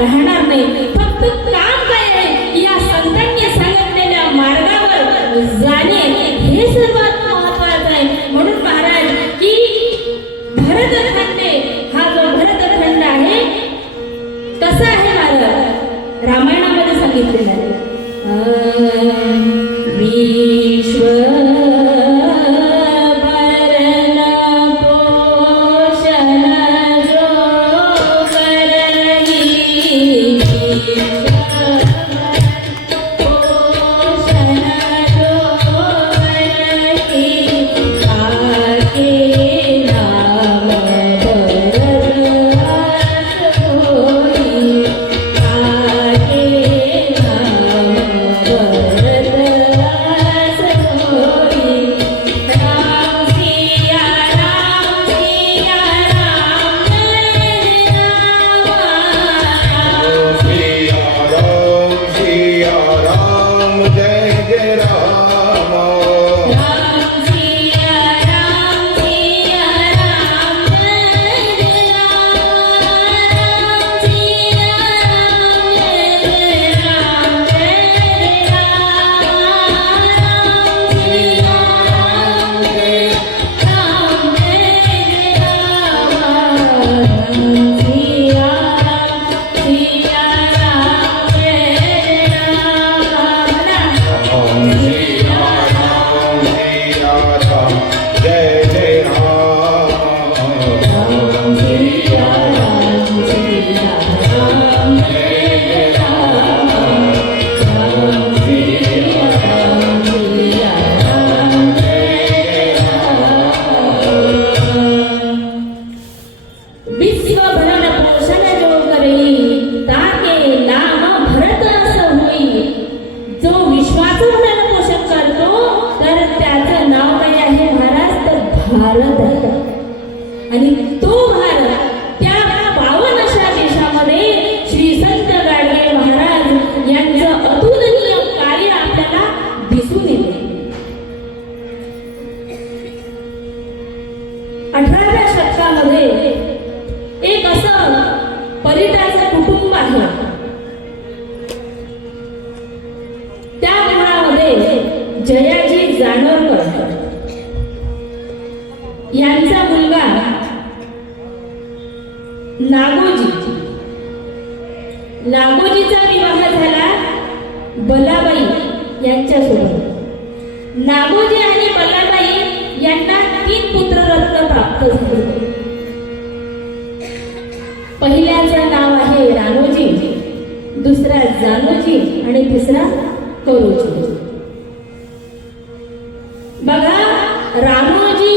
राहणार नाही. फक्त काम काय आहे, या संतांनी सांगितलेल्या मार्गावर जाणे हे सर्वात महत्त्वाचं आहे. म्हणून महाराज की भरतखंडे हा जो भरतखंड आहे कसा आहे महाराज रामायणामध्ये सांगितलेला आहे. विश्व भारत आहे. आणि तो भारत त्या पावन अशा देशामध्ये श्री संत गाडगे महाराज यांचं अतुलनीय कार्य आपल्याला दिसून येते. 18व्या शतकामध्ये एक असं परिटाचं कुटुंब आहे. त्या घरामध्ये जयाजी जानोरकर यांचा मुलगा नागोजीचा विवाह झाला बलाबाई यांच्यासोबत. नागोजी आणि बलाबाई यांना 3 पुत्ररत्न प्राप्त झाले. पहिल्याचं नाव आहे राणोजी, दुसरा जानोजी आणि तिसरा करोजी. बघा, राणोजी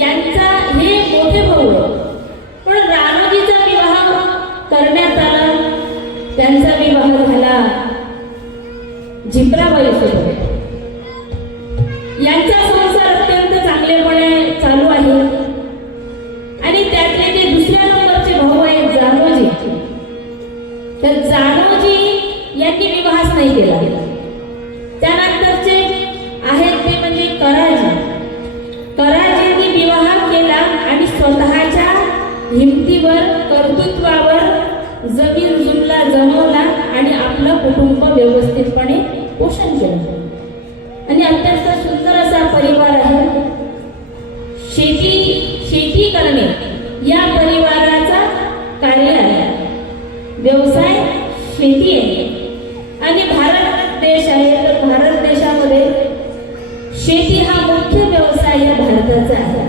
यांचा हे मोठे भाऊ आहे, पण राणोजीचा विवाह करण्यात आला. त्यांचा विवाह झाला झिपराबाई सोबत. यांचा संसार अत्यंत चांगलेपणे चालू आहे. आणि त्यातले ते दुसऱ्या नंबरचे भाऊ आहेत जानोजी. तर जानोजी यांनी विवाहच नाही केला. त्यानंतरचे आहेत ते म्हणजे कराजींनी विवाह केला आणि स्वतःच्या हिमतीवर कर्तृत्वावर जमीन जुमला जमवला आणि आपलं कुटुंब व्यवस्थितपणे पोषण केलं. आणि अत्यंत सुंदर असा परिवार आहे. शेती करणे या परिवाराचा कार्य आहे. व्यवसाय शेती आहे. आणि भारत देश आहे, तर भारत देशामध्ये शेती हा मुख्य व्यवसाय या भारताचा आहे.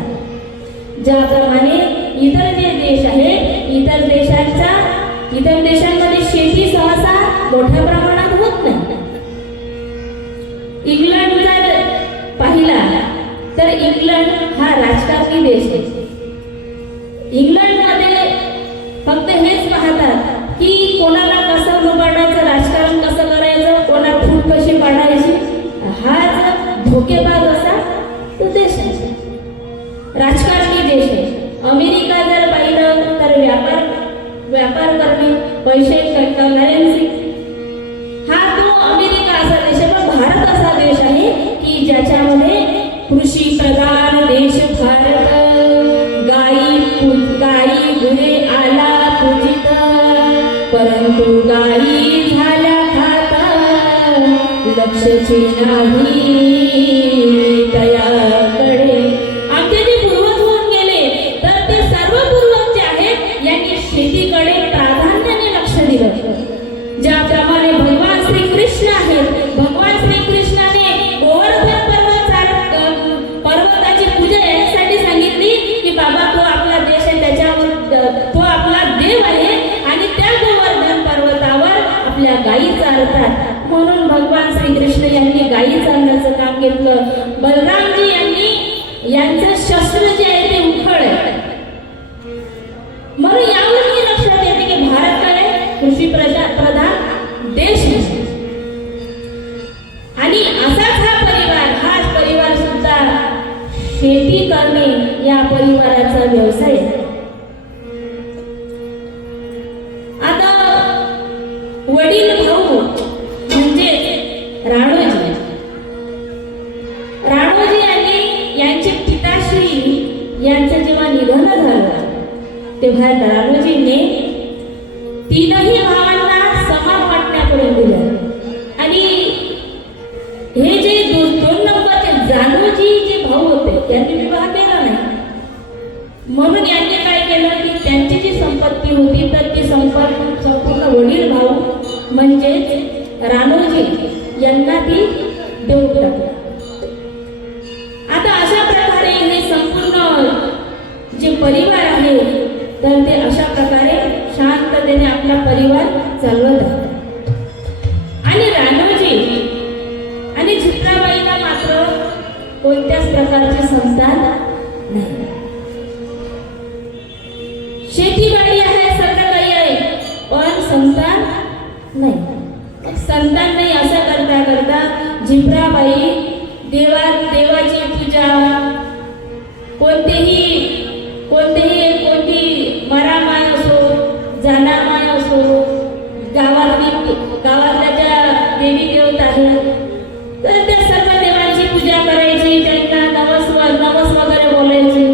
ज्याप्रमाणे इतर जे देश आहेत, इतर देशांमध्ये शेती सहसा मोठ्या प्रमाणात होत नाही. इंग्लंड जर पाहिला तर इंग्लंड हा राजकारणी देश आहे. इंग्लंडमध्ये फक्त हेच पाहतात की कोणाला कसं लुबाडायचं, राजकारण कसं करायचं, कोणा फूट कशी पाडायची. हा जर धोकेबाज असा तो देश आहे, राजकारणी देश आहे. अमेरिका जर पाहिलं तर व्यापार करणे, पैसे करन्सी, हा तो अमेरिका असा देश आहे. पण भारत असा देश आहे की ज्याच्यामध्ये कृषी प्रधान देश भारत. गाई गुरे आला पूजित, परंतु गाई झाल्या खाता लक्षची नाही तयाकडे. आमचे जे पूर्वज होऊन गेले तर ते सर्व पूर्वज जे आहेत यांनी शेतीकडे प्राधान्याने लक्ष दिलं. ज्याप्रमाणे भगवान श्रीकृष्ण आहेत, भगवान श्रीकृष्णाने गोवर्धन पर्वताची पूजा यासाठी सांगितली की बाबा तो आपला देश आहे, त्याच्यावर तो आपला देव आहे आणि त्या गोवर्धन पर्वतावर आपल्या गायी चालतात. म्हणून भगवान श्रीकृष्ण यांनी गायी चालण्याचं काम घेतलं. बलरामजी यांनी यांचं शस्त्र जे आहे ते उखळ आहे. म्हणून यावरही लक्षात येते की भारत काय कृषी प्रधान देश आहे. आणि असाच हाच परिवार सुद्धा शेती करणे या परिवाराचा व्यवसाय आहे. आता वडील भाऊ म्हणजे राणोजी आणि यांचे पिताश्री यांचं जेव्हा निधन झालं तेव्हा राणोजीने तीनही भावांना समान वाटण्या करून दिल्या. आणि हे जे दोन नंबरचे जानोजी जे भाऊ होते त्यांनी विवाह केला नाही. म्हणून यांनी काय केलं की त्यांची जी संपत्ती होती तर ती संपूर्ण वडील भाऊ म्हणजेच राणोजी यांना ती देऊन टाकली. आता अशा प्रकारे हे संपूर्ण जे परिवार आहे तर ते अशा प्रकारे शांततेने आपला परिवार चालवत आहे. आणि राणोजी आणि चित्राबाईला मात्र कोणत्याच प्रकारचे संतान नाही. शेतीवाडी आहे, सगळं काही आहे, पण संतान नाही. संतान नाही असं करता करता झिपराबाई देवाची पूजा कोणती मरामाय असो जानामाय असो गावातल्या ज्या देवी देवता आहेत तर त्या सर्व देवांची पूजा करायची. त्यांना नवस वगैरे बोलायचे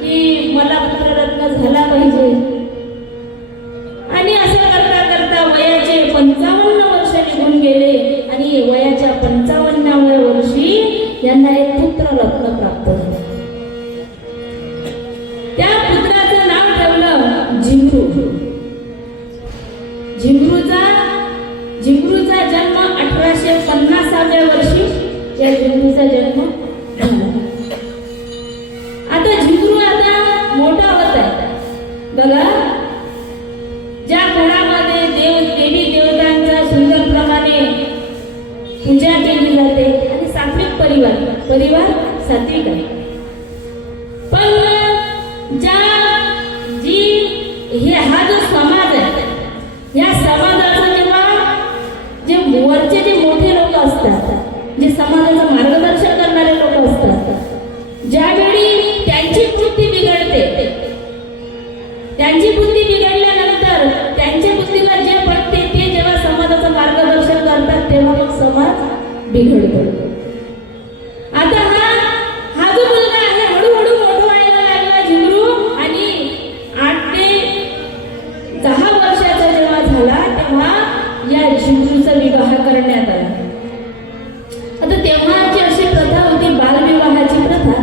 की मला पुत्ररत्न झाला पाहिजे. आणि असं करता करता वयाचे 55 वर्ष निघून गेले आणि वयाच्या 55व्या वर्षी यांना एक पुत्ररत्न प्राप्त झाले. त्या पुत्राचं नाव ठेवलं झिमरू. झिमरूचा जन्म 1850व्या वर्षी या झिमरूचा जन्म झाला. आता झिमरू आता मोठा होत आहे बघा. ज्या घरामध्ये देवी देवतांच्या सुंदर प्रमाणे पूजा केली जाते आणि सात्विक परिवार सात्विक आहे. पण हा जो समाज आहे या समाजाचं जे वरचे जे मोठे लोक असतात, जे समाजाचं मार्गदर्शन करणारे लोक असतात, ज्यावेळी त्यांची बुद्धी बिघडते, त्यांची बुद्धी बिघडल्यानंतर त्यांच्या बुद्धीला जे पडते ते जेव्हा समाजाचं मार्गदर्शन करतात तेव्हा मग समाज बिघडतो. आता हा जो मुलगा आहे हळूहळू मोठं व्हायला लागला झिमरू आणि 8 ते 10 वर्षाचा जेव्हा झाला तेव्हा या झिमरूचा विवाह करण्यात आला. आता तेव्हाची अशी प्रथा होती बालविवाहाची प्रथा.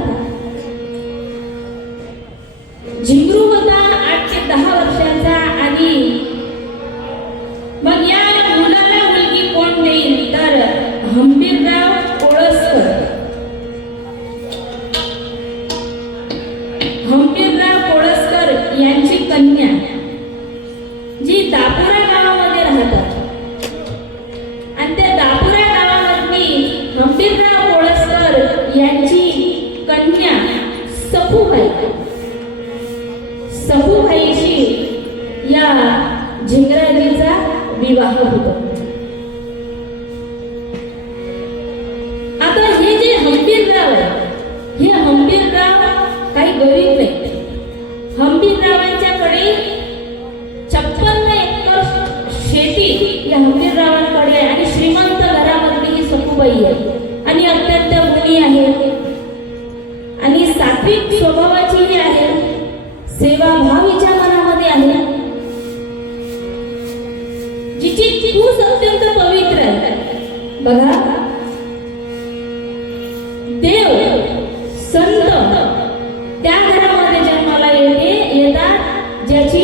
झिमरू होता 8 ते 10 वर्षाचा आणि मग या मुलाला मुलगी कोण देईल तर हंबीरराव कोळसकर यांची कन्या जी दापुरा गावामध्ये राहतात आणि त्या दापुरा गावामधली हंबीरराव कोळसकर यांची कन्या सखूबाईशी या झिंगराजीचा विवाह होतो. आता हे जे हंबीरराव आहे हे हंबीरराव काही गरीब नाही. हंबीररावांच्याकडे 56 एकर शेती या हंबीररावांकडे आहे आणि श्रीमंत घरामधली ही सखूबाई आहे आणि अत्यंत गुणी आहे आणि सात्विक स्वभावाचीही आहे, सेवाभाव हिच्या मनामध्ये आहे. जिची खूप अत्यंत पवित्र आहे. बघा, देव संत त्या घरामध्ये जन्माला येतात ज्याची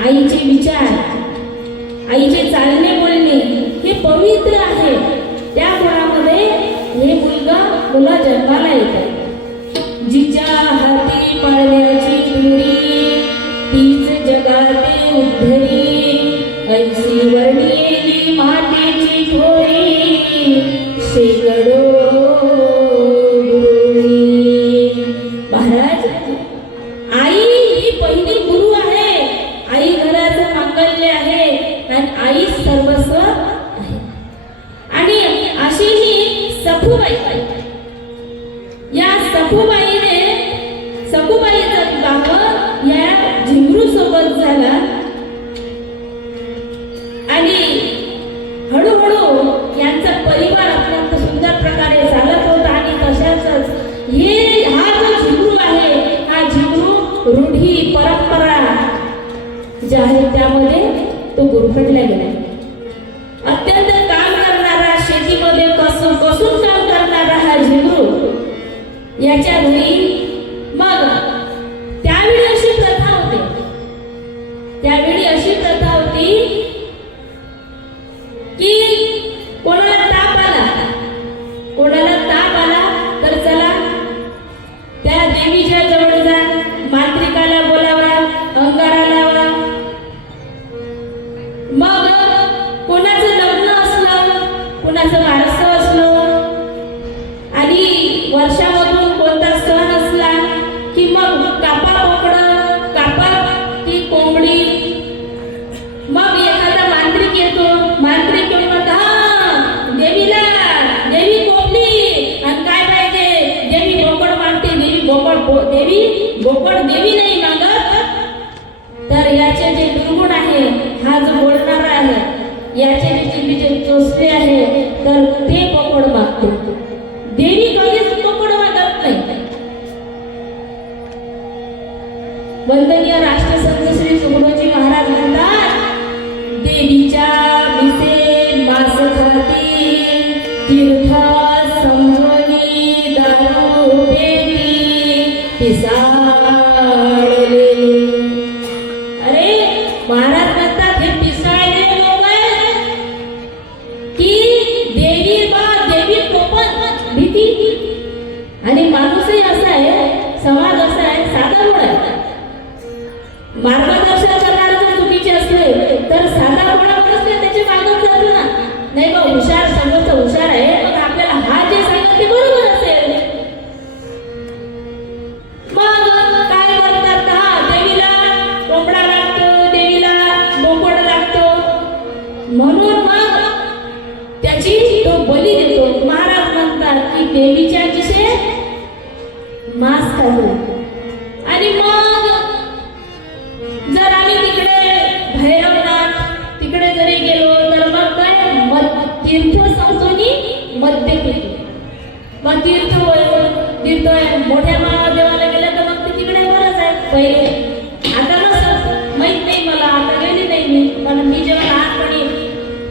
आईचे विचार, आईचे चालणे बोलणे हे पवित्र आहे. त्या घरामध्ये हे मुलगा जन्माला येतात. जिच्या हाती पाळण्याची तुरी तीच जगाते उद्धरी, ऐसी वर्णिली मातेची थोरी शेकडो गुरुनी. महाराज, आई ही पहिली गुरु आहे. आई घराचं मांगल्य आहे आणि आई सर्वस्व आहे. आणि अशी ही सखूबाई, या सखूबाईचा विवाह या झिमरू सोबत झाला आणि हळूहळू यांचा परिवार अत्यंत सुंदर प्रकारे चालत होता. आणि तशाच हा जो झिमरू आहे, हा झिमरू रूढी परंपरा ज्या आहे त्यामध्ये तो गुरफटला गेला. अत्यंत काम करणारा, शेतीमध्ये कसून काम करणारा हा झिमरू याच्या घरी मग त्यावेळी अशी प्रथा होती की कोणाला ताप आला तर चला त्या देवीच्या जवळ जा, मांत्रिकाला बोलावा, अंगारा लावा. मग कोणाचं लग्न असलं, कोणाचं बारसं असलं आणि वर्षामधून कोणता सण असला की मग कापा ती कोंबडी. मग एखादा मांत्रिक येतो, मांत्रिक येऊन म्हणतो, हा देवी कोंबडी आणि काय पाहिजे, देवी बोकड मागते. देवी बोकड देवी नाही मागत. तर याचे जे दुर्गुण आहे, हा जो बोलणारा आहे, याचे जे चोचले आहे, तर ते बोकड मागते. देवी कधीच बोकड मागत नाही. वंदनीय राष्ट्रसंत श्री सुखदेवजी महाराज म्हणतात, देवीच्या विसे मास खाती, तीर्थ समजोनी दारू पेती पिसाळले. अरे महाराज म्हणतात, हे पिसाळले लोक आहेत की देवी कोपन भीती. आणि माणूसही असा आहे, समाज असा आहे, साधा गोड आहे. मार्गदर्शन करणारे जर चुकीचे असले तर साधा गोळा असते त्याची मागून जातो ना. नाही बा, हुशार समोरचा हुशार आहे, मग आपल्याला हा जे सांगत ते बरोबर असेल. मग काय करतात, हा देवीला कोंबडा लागतो, देवीला बोकड लागतो, म्हणून मग त्याची तो बली देतो. महाराज म्हणतात की देवीच्या दिशे मांस खातो. आणि मग जर आम्ही तिकडे भैरवनाथ तिकडे जरी गेलो तर मग काय तीर्थ संस्थोनी मध्य पितो. मग तीर्थ मोठ्या महादेवाला गेलं तर मग ते तिकडे बरंच आहे. पहिले आता नसतं, माहित नाही मला, आता गेली नाही मी. पण मी जेव्हा लहानपणी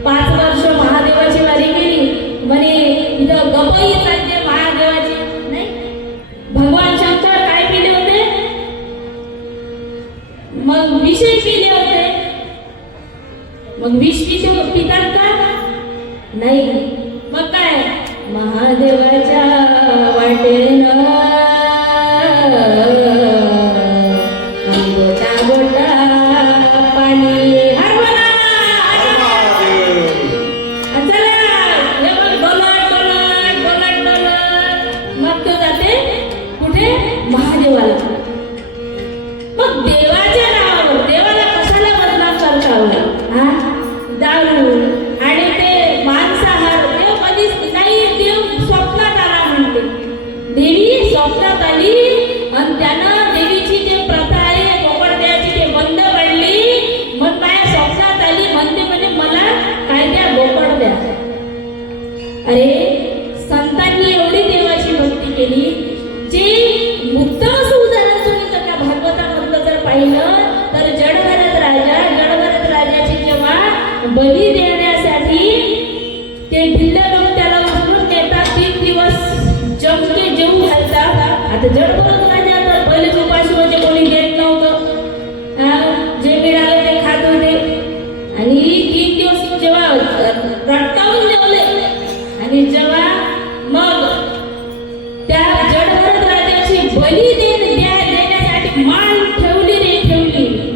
5 वर्ष महादेवाची वारी केली, म्हणे इथं गपई चालते महादेवाची. नाही, भगवान शंकर काय पिले होते, मग विषय पिले होते. मग विष पितात का, नाही. मग काय, महादेवाच्या वाटेनं गोटा गोटा पाणी हरवला. मग तो जाते कुठे, महादेवाला. मग देवाच्या नावावर देवाला कशाला बदनाम करता, हा दारू आणि ते मांसाहार. देव कधीच नाही, देव स्वप्नात आला म्हणते. देवी स्वप्नात आली आणि त्यानं देवीची जे प्रथा आहे बोकड द्यायची ते बंद पडली. मग माझ्या स्वप्नात आली, म्हणते म्हणजे मला काय द्या, बोकड द्या. अरे संतांनी एवढी देवाची भक्ती केली. जे उत्तम उदाहरण तुम्ही त्या भागवतामधलं जर पाहिलं तर जडभरत राजाची जेव्हा बली देण्यासाठी ते भिल्ल लोक त्याला उचलून नेतात. 3 दिवस जमके जेवू घालतात. आता जडबडच राजा तर पहिलेच उपाशी म्हणजे कोणी देत नव्हतं. जे मिळालं ते खात होते आणि 3 दिवस जेव्हा रट्टावून जेवले आणि जेव्हा मग त्या जडभरत राजाची बली देण्यासाठी मान ठेवली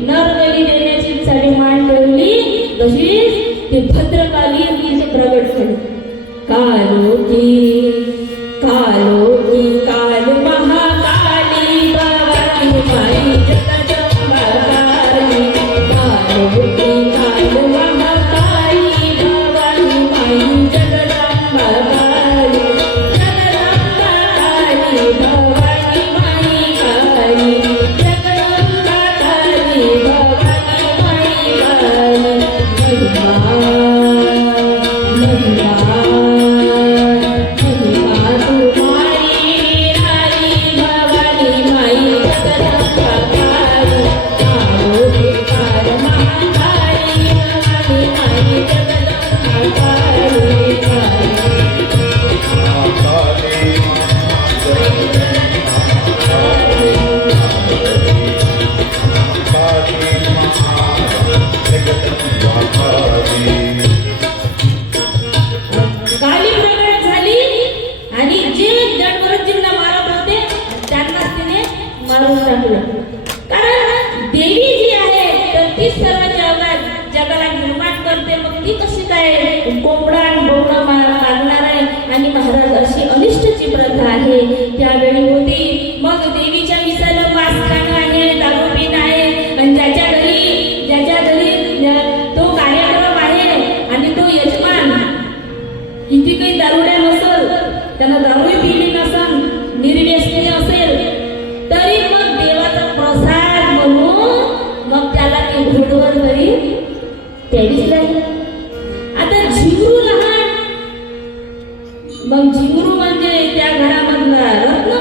नर बली देण्याची साठी मान ठेवली. तशीच ती भद्रकाली तिचे प्रगट झाली. कालो की काल महाकाली भवानी माई जगदंबा काली. कालो की काल महाकाली भवानी माई जगदंबा काली. जगदंबा काली भवानी माई काली. जगदंबा काली भवानी माई काली. काली प्रगट झाली आणि जे जडभरतजींना मारत होते त्यांना तिने मारून टाकलं. कारण देवी जी आहे तर ती सर्व जगाला निर्माण करते. मग ती कशी काय कोंबडा आणि बोकडा मारणार आहे. आणि महाराज अशी अनिष्टची प्रथा आहे त्यावेळी होती. मग देवीच्या विसाला मांस खाणं आहे, दारू पिणं आहे. आणि ज्याच्या घरी तो कार्यक्रम आहे आणि तो यजमान किती काही दारुड्या नसल, त्यानं दारूही पिली नसल, निर्व्यसनी असेल तरी मग देवाचा प्रसाद म्हणून मग त्याला ते घोडवर तरी द्यावीच लागेल. आता झिंगरू लहान, मग झिंगरू म्हणजे त्या घरामधला रत्न.